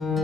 Salam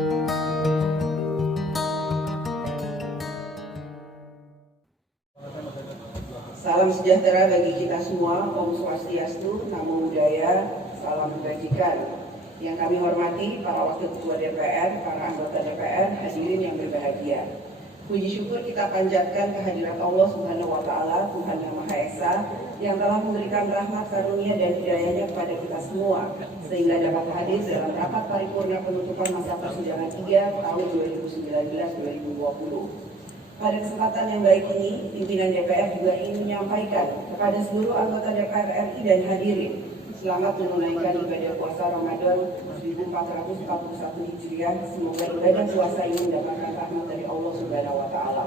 sejahtera bagi kita semua, Om Swastiastu, Namo Buddhaya, salam kebajikan. Yang kami hormati para wakil ketua DPR, para anggota DPR, hadirin yang berbahagia. Puji syukur kita panjatkan kehadirat Allah Subhanahu wa Ta'ala, Tuhan Yang Maha Esa, yang telah memberikan rahmat karunia dan hidayahnya kepada kita semua, sehingga dapat hadir dalam rapat paripurna penutupan masa persidangan 3 tahun 2019-2020. Pada kesempatan yang baik ini, pimpinan DPR juga ingin menyampaikan kepada seluruh anggota DPR RI dan hadirin, selamat menunaikan ibadah puasa Ramadan 1441 Hijriah. Semoga ibadah puasa ini mendapatkan rahmat dari Allah Subhanahu wa Ta'ala.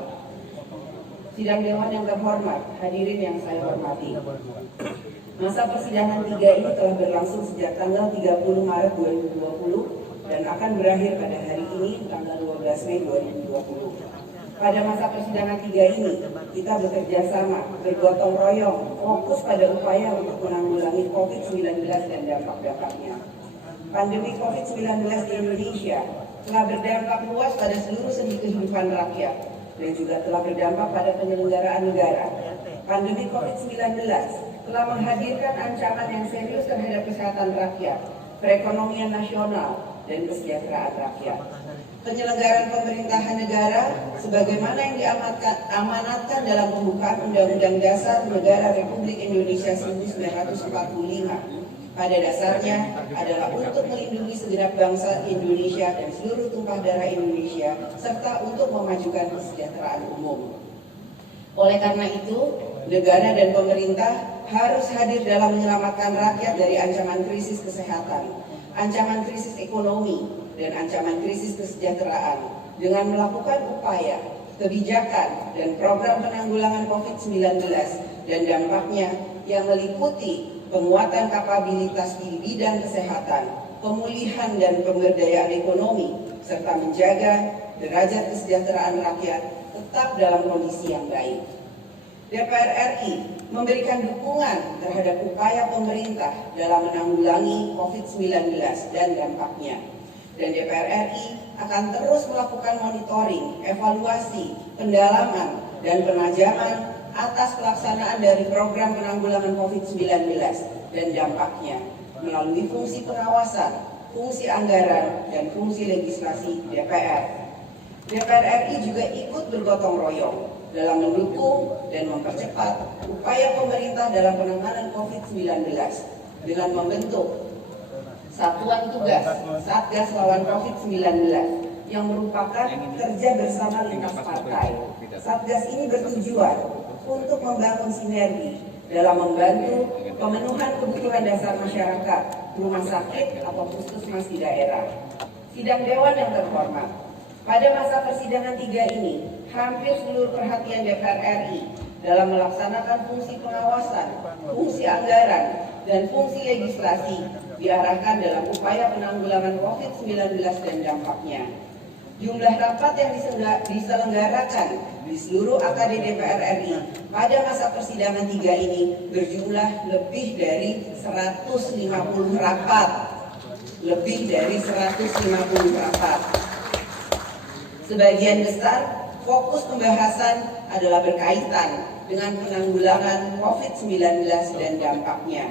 Sidang Dewan yang terhormat, hadirin yang saya hormati. Masa persidangan 3 ini telah berlangsung sejak tanggal 30 Maret 2020 dan akan berakhir pada hari ini, tanggal 12 Mei 2020. Pada masa persidangan 3 ini, kita bekerja sama, bergotong royong, fokus pada upaya untuk menanggulangi COVID-19 dan dampak-dampaknya. Pandemi COVID-19 di Indonesia telah berdampak luas pada seluruh sendi kehidupan rakyat dan juga telah berdampak pada penyelenggaraan negara. Pandemi COVID-19 telah menghadirkan ancaman yang serius terhadap kesehatan rakyat, perekonomian nasional, dan kesejahteraan rakyat. Penyelenggaraan pemerintahan negara sebagaimana yang diamanatkan dalam pembukaan Undang-Undang Dasar Negara Republik Indonesia 1945 pada dasarnya adalah untuk melindungi segenap bangsa Indonesia dan seluruh tumpah darah Indonesia serta untuk memajukan kesejahteraan umum. Oleh karena itu, negara dan pemerintah harus hadir dalam menyelamatkan rakyat dari ancaman krisis kesehatan, ancaman krisis ekonomi, dan ancaman krisis kesejahteraan dengan melakukan upaya, kebijakan, dan program penanggulangan COVID-19 dan dampaknya yang meliputi penguatan kapabilitas di bidang kesehatan, pemulihan dan pemberdayaan ekonomi, serta menjaga derajat kesejahteraan rakyat tetap dalam kondisi yang baik. DPR RI memberikan dukungan terhadap upaya pemerintah dalam menanggulangi COVID-19 dan dampaknya. Dan DPR RI akan terus melakukan monitoring, evaluasi, pendalaman, dan penajaman atas pelaksanaan dari program penanggulangan COVID-19 dan dampaknya melalui fungsi pengawasan, fungsi anggaran, dan fungsi legislasi DPR. DPR RI juga ikut bergotong royong dalam mendukung dan mempercepat upaya pemerintah dalam penanganan COVID-19 dengan membentuk Satuan Tugas Satgas Lawan COVID-19 yang merupakan kerja bersama lintas partai. Satgas ini bertujuan untuk membangun sinergi dalam membantu pemenuhan kebutuhan dasar masyarakat, rumah sakit atau puskesmas di daerah. Sidang Dewan yang terhormat, pada masa persidangan 3 ini, hampir seluruh perhatian DPR RI dalam melaksanakan fungsi pengawasan, fungsi anggaran, dan fungsi legislasi diarahkan dalam upaya penanggulangan COVID-19 dan dampaknya. Jumlah rapat yang diselenggarakan di seluruh AKD DPR RI pada masa persidangan 3 ini berjumlah lebih dari 150 rapat. Lebih dari 150 rapat. Sebagian besar fokus pembahasan adalah berkaitan dengan penanggulangan COVID-19 dan dampaknya.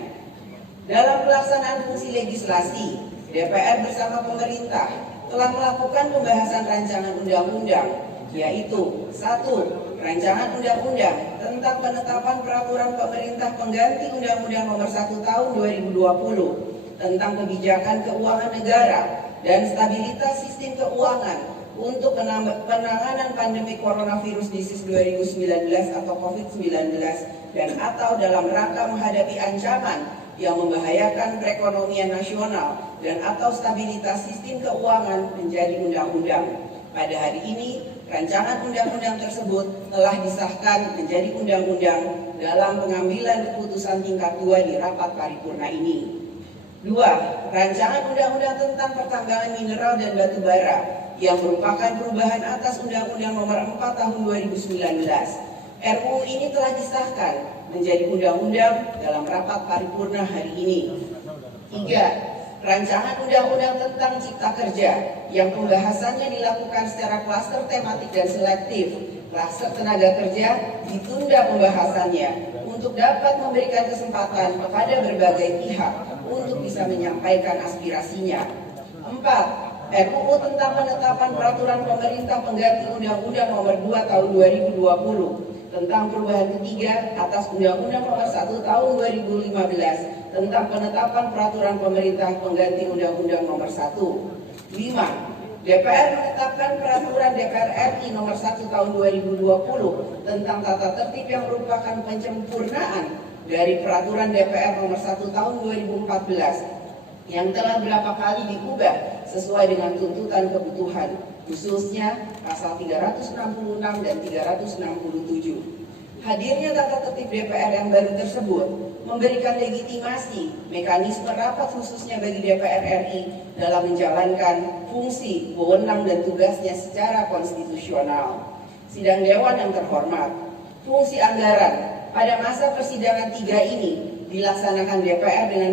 Dalam pelaksanaan fungsi legislasi, DPR bersama pemerintah telah melakukan pembahasan rancangan undang-undang, yaitu 1. Rancangan undang-undang tentang penetapan peraturan pemerintah pengganti Undang-Undang Nomor 1 Tahun 2020 tentang kebijakan keuangan negara dan stabilitas sistem keuangan untuk penanganan pandemi coronavirus disease 2019 atau COVID-19 dan atau dalam rangka menghadapi ancaman yang membahayakan perekonomian nasional dan atau stabilitas sistem keuangan menjadi undang-undang. Pada hari ini, rancangan undang-undang tersebut telah disahkan menjadi undang-undang dalam pengambilan keputusan tingkat 2 di rapat paripurna ini. 2. Rancangan undang-undang tentang pertambangan mineral dan batu bara yang merupakan perubahan atas Undang-Undang Nomor 4 Tahun 2019. RUU ini telah disahkan menjadi undang-undang dalam rapat paripurna hari ini. 3. rancangan undang-undang tentang cipta kerja yang pembahasannya dilakukan secara klaster tematik dan selektif. Klaster tenaga kerja ditunda pembahasannya untuk dapat memberikan kesempatan kepada berbagai pihak untuk bisa menyampaikan aspirasinya. 4. RUU tentang penetapan peraturan pemerintah pengganti Undang-Undang Nomor 2 Tahun 2020 tentang perubahan ketiga atas Undang-Undang Nomor 1 Tahun 2015 tentang penetapan peraturan pemerintah pengganti Undang-Undang Nomor 1. 5. DPR menetapkan peraturan DPR RI Nomor 1 Tahun 2020 tentang tata tertib yang merupakan penyempurnaan dari peraturan DPR Nomor 1 Tahun 2014 yang telah berapa kali diubah sesuai dengan tuntutan kebutuhan, khususnya pasal 366 dan 367. Hadirnya tata tertib DPR yang baru tersebut memberikan legitimasi mekanisme rapat khususnya bagi DPR RI dalam menjalankan fungsi, wewenang dan tugasnya secara konstitusional. Sidang Dewan yang terhormat, fungsi anggaran pada masa persidangan 3 ini dilaksanakan DPR dengan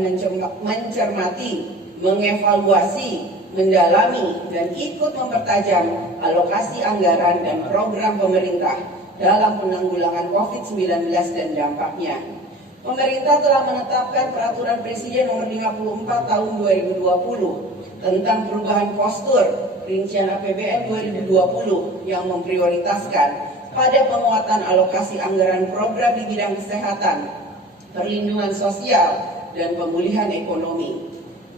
mencermati, mengevaluasi, mendalami, dan ikut mempertajam alokasi anggaran dan program pemerintah dalam penanggulangan COVID-19 dan dampaknya. Pemerintah telah menetapkan Peraturan Presiden Nomor 54 Tahun 2020 tentang perubahan postur rincian APBN 2020 yang memprioritaskan pada penguatan alokasi anggaran program di bidang kesehatan, perlindungan sosial, dan pemulihan ekonomi.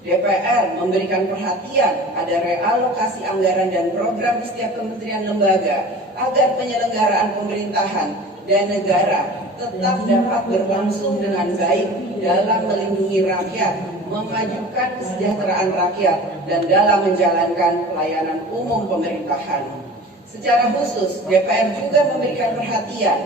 DPR memberikan perhatian pada realokasi anggaran dan program di setiap kementerian lembaga agar penyelenggaraan pemerintahan dan negara tetap dapat berlangsung dengan baik dalam melindungi rakyat, memajukan kesejahteraan rakyat, dan dalam menjalankan pelayanan umum pemerintahan. Secara khusus, DPR juga memberikan perhatian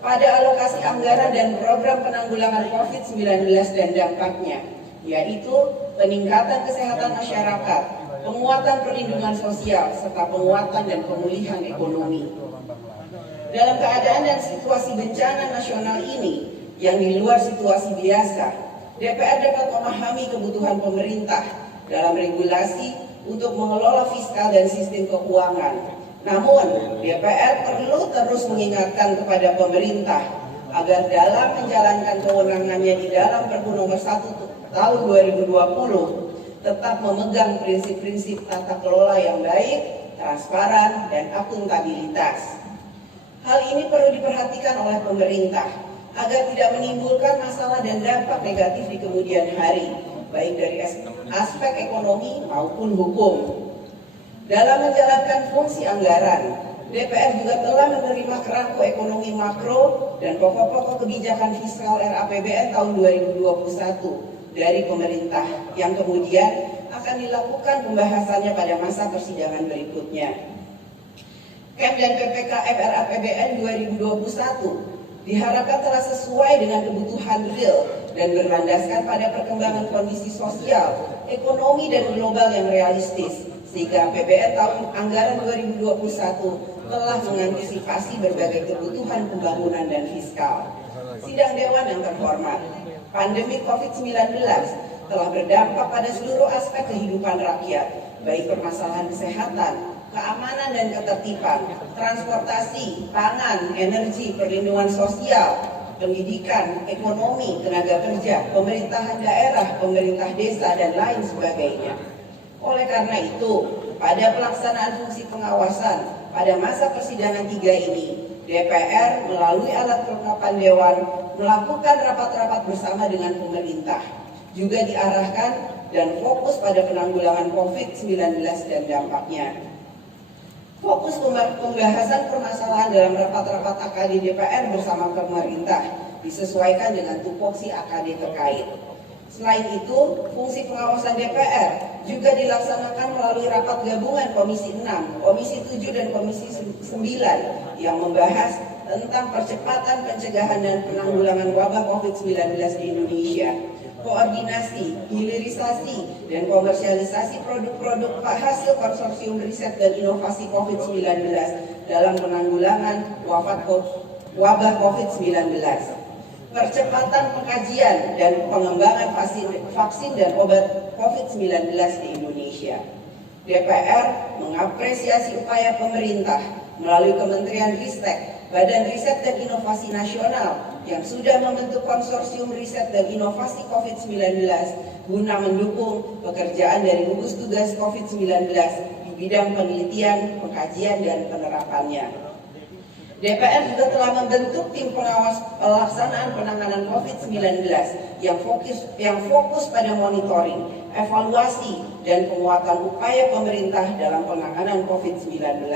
pada alokasi anggaran dan program penanggulangan COVID-19 dan dampaknya, yaitu peningkatan kesehatan masyarakat, penguatan perlindungan sosial, serta penguatan dan pemulihan ekonomi. Dalam keadaan dan situasi bencana nasional ini yang di luar situasi biasa, DPR dapat memahami kebutuhan pemerintah dalam regulasi untuk mengelola fiskal dan sistem keuangan. Namun, DPR perlu terus mengingatkan kepada pemerintah agar dalam menjalankan kewenangannya di dalam Perpu Nomor 1 Tahun 2020 tetap memegang prinsip-prinsip tata kelola yang baik, transparan, dan akuntabilitas. Hal ini perlu diperhatikan oleh pemerintah agar tidak menimbulkan masalah dan dampak negatif di kemudian hari, baik dari aspek ekonomi maupun hukum. Dalam menjalankan fungsi anggaran, DPR juga telah menerima kerangka ekonomi makro dan pokok-pokok kebijakan fiskal RAPBN tahun 2021 dari pemerintah yang kemudian akan dilakukan pembahasannya pada masa persidangan berikutnya. KEM dan PPKM RAPBN 2021 diharapkan telah sesuai dengan kebutuhan real dan berlandaskan pada perkembangan kondisi sosial, ekonomi, dan global yang realistis, sehingga APBN tahun anggaran 2021 telah mengantisipasi berbagai kebutuhan pembangunan dan fiskal. Sidang Dewan yang terhormat, pandemi COVID-19 telah berdampak pada seluruh aspek kehidupan rakyat, baik permasalahan kesehatan, keamanan dan ketertiban, transportasi, pangan, energi, perlindungan sosial, pendidikan, ekonomi, tenaga kerja, pemerintahan daerah, pemerintah desa, dan lain sebagainya. Oleh karena itu, pada pelaksanaan fungsi pengawasan pada masa persidangan 3 ini, DPR melalui alat kelengkapan Dewan melakukan rapat-rapat bersama dengan pemerintah, juga diarahkan dan fokus pada penanggulangan COVID-19 dan dampaknya. Fokus pembahasan permasalahan dalam rapat-rapat AKD DPR bersama pemerintah disesuaikan dengan tupoksi AKD terkait. Selain itu, fungsi pengawasan DPR juga dilaksanakan melalui rapat gabungan Komisi 6, Komisi 7, dan Komisi 9 yang membahas tentang percepatan pencegahan dan penanggulangan wabah COVID-19 di Indonesia, koordinasi, hilirisasi, dan komersialisasi produk-produk hasil konsorsium riset dan inovasi COVID-19 dalam penanggulangan wabah COVID-19. percepatan pengkajian dan pengembangan vaksin dan obat COVID-19 di Indonesia. DPR mengapresiasi upaya pemerintah melalui Kementerian Ristek, Badan Riset dan Inovasi Nasional yang sudah membentuk konsorsium riset dan inovasi COVID-19 guna mendukung pekerjaan dari gugus tugas COVID-19 di bidang penelitian, pengkajian, dan penerapannya. DPR juga telah membentuk tim pengawas pelaksanaan penanganan COVID-19 yang fokus pada monitoring, evaluasi, dan penguatan upaya pemerintah dalam penanganan COVID-19.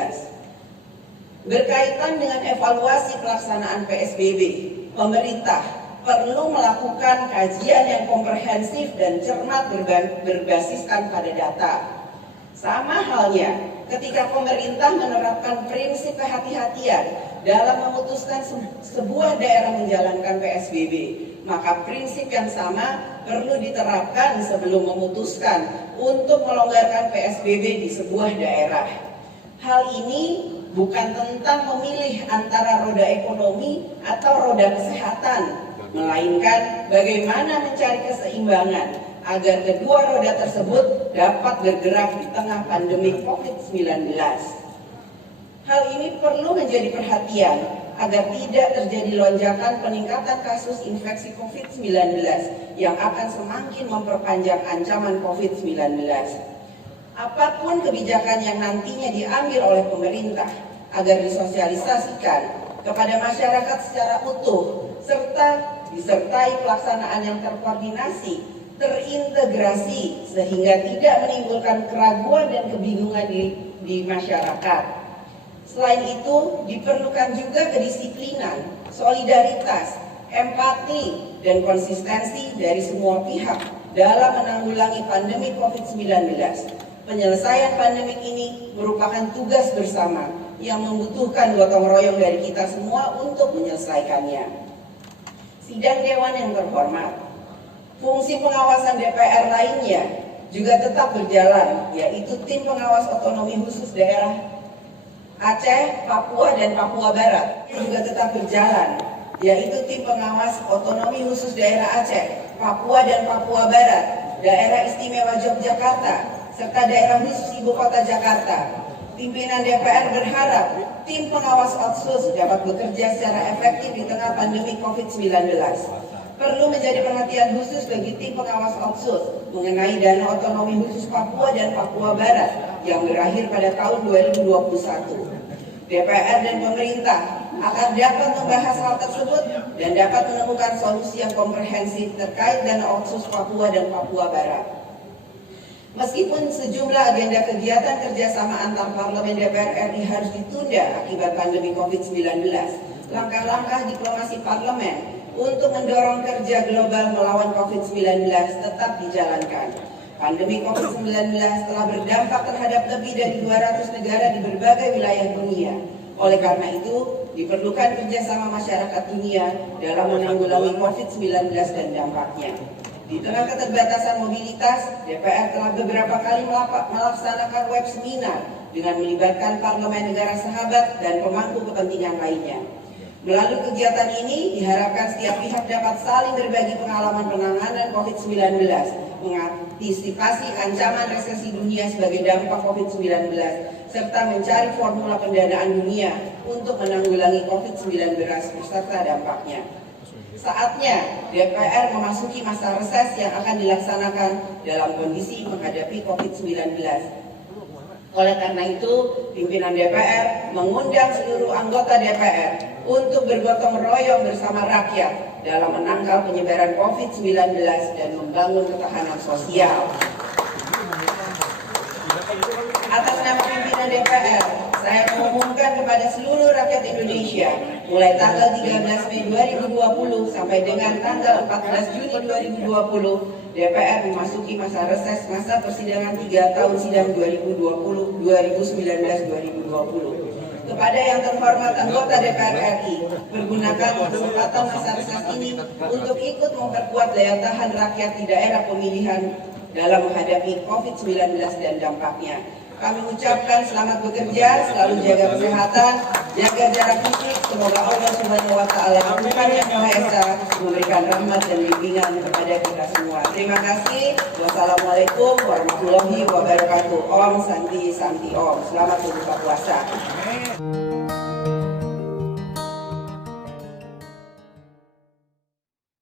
Berkaitan dengan evaluasi pelaksanaan PSBB, pemerintah perlu melakukan kajian yang komprehensif dan cermat berbasiskan pada data. Sama halnya ketika pemerintah menerapkan prinsip kehati-hatian dalam memutuskan sebuah daerah menjalankan PSBB, maka prinsip yang sama perlu diterapkan sebelum memutuskan untuk melonggarkan PSBB di sebuah daerah. Hal ini bukan tentang memilih antara roda ekonomi atau roda kesehatan, melainkan bagaimana mencari keseimbangan agar kedua roda tersebut dapat bergerak di tengah pandemi COVID-19. Hal ini perlu menjadi perhatian agar tidak terjadi lonjakan peningkatan kasus infeksi COVID-19 yang akan semakin memperpanjang ancaman COVID-19. Apapun kebijakan yang nantinya diambil oleh pemerintah agar disosialisasikan kepada masyarakat secara utuh serta disertai pelaksanaan yang terkoordinasi, terintegrasi sehingga tidak menimbulkan keraguan dan kebingungan di masyarakat. Selain itu, diperlukan juga kedisiplinan, solidaritas, empati, dan konsistensi dari semua pihak dalam menanggulangi pandemi COVID-19. Penyelesaian pandemi ini merupakan tugas bersama yang membutuhkan gotong royong dari kita semua untuk menyelesaikannya. Sidang Dewan yang terhormat, fungsi pengawasan DPR lainnya juga tetap berjalan, yaitu tim pengawas otonomi khusus daerah Aceh, Papua, dan Papua Barat juga tetap berjalan, yaitu tim pengawas otonomi khusus daerah Aceh, Papua, dan Papua Barat, daerah istimewa Yogyakarta, serta daerah khusus Ibu Kota Jakarta. Pimpinan DPR berharap tim pengawas Otsus dapat bekerja secara efektif di tengah pandemi COVID-19. Perlu menjadi perhatian khusus bagi tim pengawas Otsus mengenai dana otonomi khusus Papua dan Papua Barat yang berakhir pada tahun 2021. DPR dan pemerintah akan dapat membahas hal tersebut dan dapat menemukan solusi yang komprehensif terkait dana Otsus Papua dan Papua Barat. Meskipun sejumlah agenda kegiatan kerjasama antar parlemen DPR RI harus ditunda akibat pandemi COVID-19, langkah-langkah diplomasi parlemen untuk mendorong kerja global melawan COVID-19 tetap dijalankan. Pandemi COVID-19 telah berdampak terhadap lebih dari 200 negara di berbagai wilayah dunia. Oleh karena itu, diperlukan kerjasama masyarakat dunia dalam menanggulangi COVID-19 dan dampaknya. Di tengah keterbatasan mobilitas, DPR telah beberapa kali melaksanakan web seminar dengan melibatkan parlemen negara sahabat dan pemangku kepentingan lainnya. Melalui kegiatan ini, diharapkan setiap pihak dapat saling berbagi pengalaman penanganan COVID-19, mengantisipasi ancaman resesi dunia sebagai dampak COVID-19, serta mencari formula pendanaan dunia untuk menanggulangi COVID-19 beserta dampaknya. Saatnya DPR memasuki masa reses yang akan dilaksanakan dalam kondisi menghadapi COVID-19. Oleh karena itu, pimpinan DPR mengundang seluruh anggota DPR untuk bergotong royong bersama rakyat dalam menangkal penyebaran COVID-19 dan membangun ketahanan sosial. Atas nama pimpinan DPR, saya mengumumkan kepada seluruh rakyat Indonesia, mulai tanggal 13 Mei 2020 sampai dengan tanggal 14 Juni 2020, DPR memasuki masa reses masa persidangan 3 tahun sidang 2019-2020. Kepada yang terhormat anggota DPR RI, pergunakan kesempatan masa reses ini untuk ikut memperkuat daya tahan rakyat di daerah pemilihan dalam menghadapi COVID-19 dan dampaknya. kami ucapkan selamat bekerja, selalu jaga kesehatan, jaga jarak fisik. Semoga Allah Subhanahu wa Ta'ala Yang Maha Esa memberikan rahmat dan bimbingan kepada kita semua. Terima kasih. Wassalamualaikum warahmatullahi wabarakatuh. Om Santi Santi Om. Selamat berbuka puasa.